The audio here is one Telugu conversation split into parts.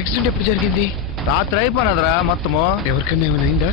యాక్సిడెంట్ ఎప్పుడు జరిగింది? రాత్రి అయిపోయినదిరా మొత్తము. ఎవరికన్నా ఏమైనా అయిందా?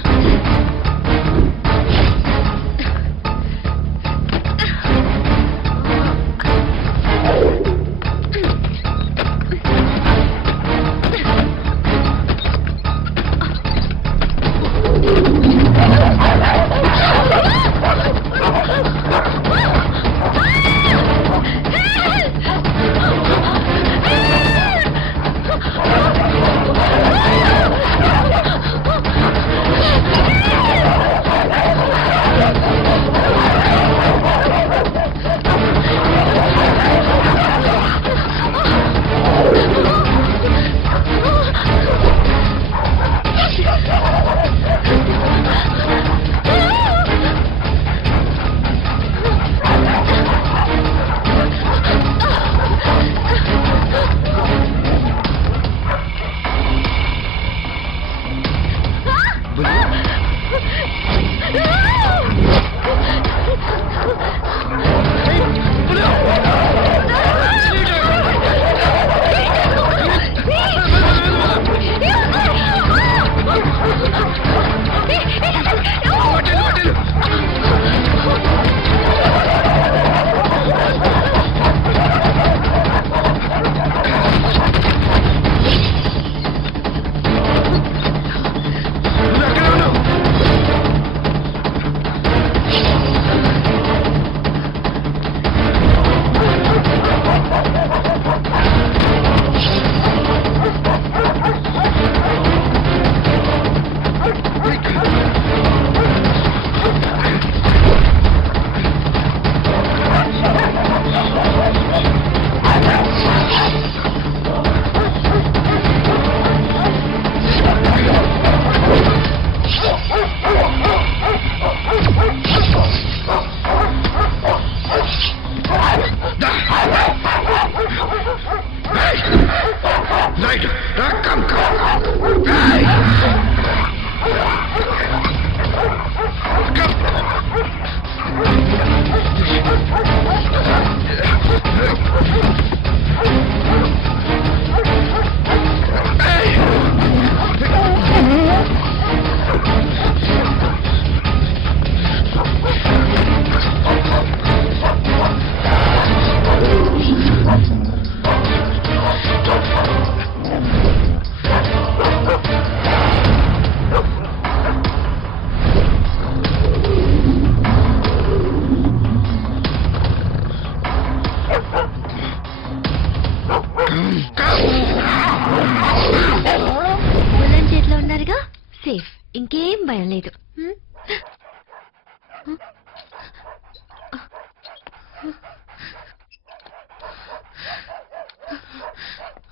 చేతిలో ఉన్నారుగా, సేఫ్. ఇంకేం భయం లేదు.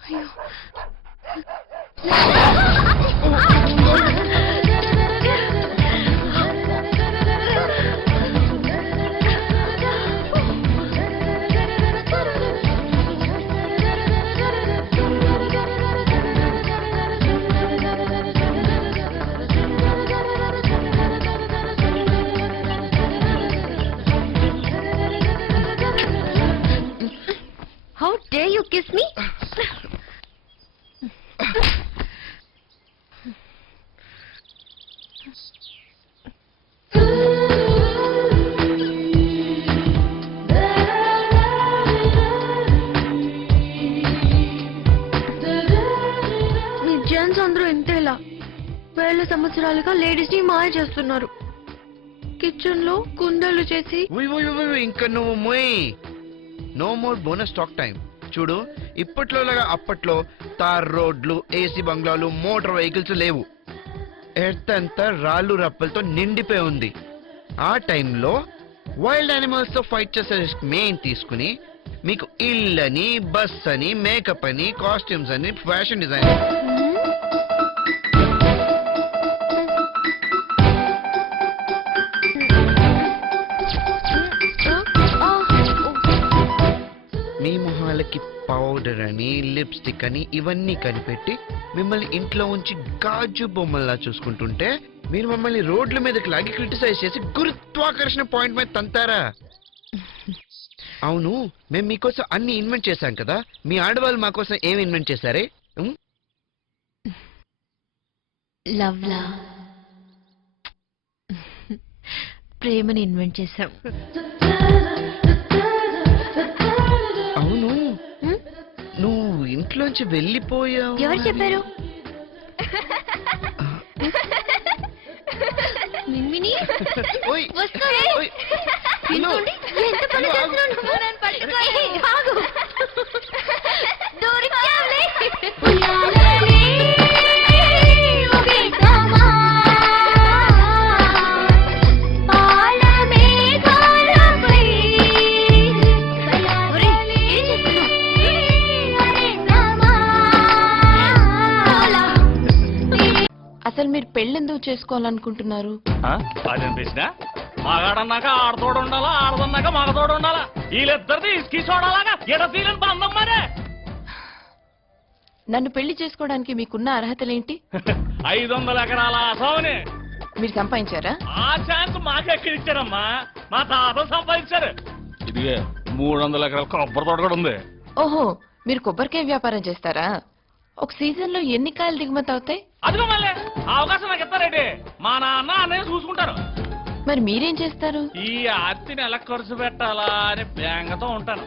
అయ్యో How dare you kiss me? Me gents అందరూ ఇంతేలా వేల సంవత్సరాలుగా లేడీస్ ని మాయ చేస్తున్నారు. కిచెన్ లో కుండలు చేసి ఇంకా నువ్వు మొయ్. No more bonus talk time. చూడు, ఇప్పట్లో లాగా అప్పట్లో తార్ రోడ్లు, ఏసీ బంగ్లాలు, మోటార్ వెహికల్స్ లేవు. ఎర్త్ అంతా రాళ్ళు రప్పలతో నిండిపోయి ఉంది. ఆ టైంలో వైల్డ్ యానిమల్స్ తో ఫైట్ చేసే రిస్క్ మెయిన్ తీసుకుని మీకు ఇల్లని, బస్ అని, మేకప్ అని, కాస్ట్యూమ్స్ అని, ఫ్యాషన్ డిజైన్. మీ మొహాలకి పౌడర్ అని, లిప్స్టిక్ అని ఇవన్నీ కనిపెట్టి మిమ్మల్ని ఇంట్లో ఉంచి గాజు బొమ్మల్లా చూసుకుంటుంటే మీరు మమ్మల్ని రోడ్ల మీదకి లాగి క్రిటిసైజ్ చేసి గురుత్వాకర్షణ పాయింట్ మీద తంతారా? అవును, మేము మీకోసం అన్ని ఇన్వెంట్ చేశాం కదా, మీ ఆడవాళ్ళు మా కోసం ఏమి ఇన్వెంట్ చేశారే? లవ్లా ప్రేమని ఇన్వెంట్ చేశాం. అవును హ్మ్? నువ్వు ఇంట్లోంచి వెళ్ళిపోయావు. ఎవరు చెప్పారు? మిన్మిని ఓయ్, వస్తానే. ఓయ్, హలో. పిలుచుకోండి. ఎంత పని హలో, చేస్తున్నావు నువ్వు? నన్ను పట్టుకో. ఏయ్, ఆగు. దొరికావులే. ఒరేయ్, ఏం చేస్తున్నావు? అసలు మీరు పెళ్ళెందుకు చేసుకోవాలనుకుంటున్నారు? అదేం ప్రశ్న? మగాడన్నాక ఆడతోడు ఉండాలా, ఆడదన్నాక మగతోడు ఉండాలా? వీళ్ళిద్దరిది ఇసుకి చూడాలాగా ఎడతీలని బంధం మరే. నన్ను పెళ్లి చేసుకోవడానికి మీకున్న అర్హతలేంటి? 500 ఎకరాల ఆసావుని మీరు సంపాదించారా? ఆ ఛాన్స్ మాకెక్కడిచ్చారమ్మా? మా తాత సంపాదించారు. ఇదిగే 300 ఎకరాల కొబ్బరి తోట కూడా ఉంది. ఓహో, మీరు కొబ్బరికాయ వ్యాపారం చేస్తారా? ఒక సీజన్ లో ఎన్ని కాయలు దిగుమతి అవుతాయి? అదిగో మళ్ళీ ఆ అవకాశం నాకు ఇస్తారేంటి? మా నాన్న అన్నయ్య చూసుకుంటారు. మరి మీరేం చేస్తారు? ఈ ఆర్తిని ఎలా ఖర్చు పెట్టాలా అని బేంగతో ఉంటాను.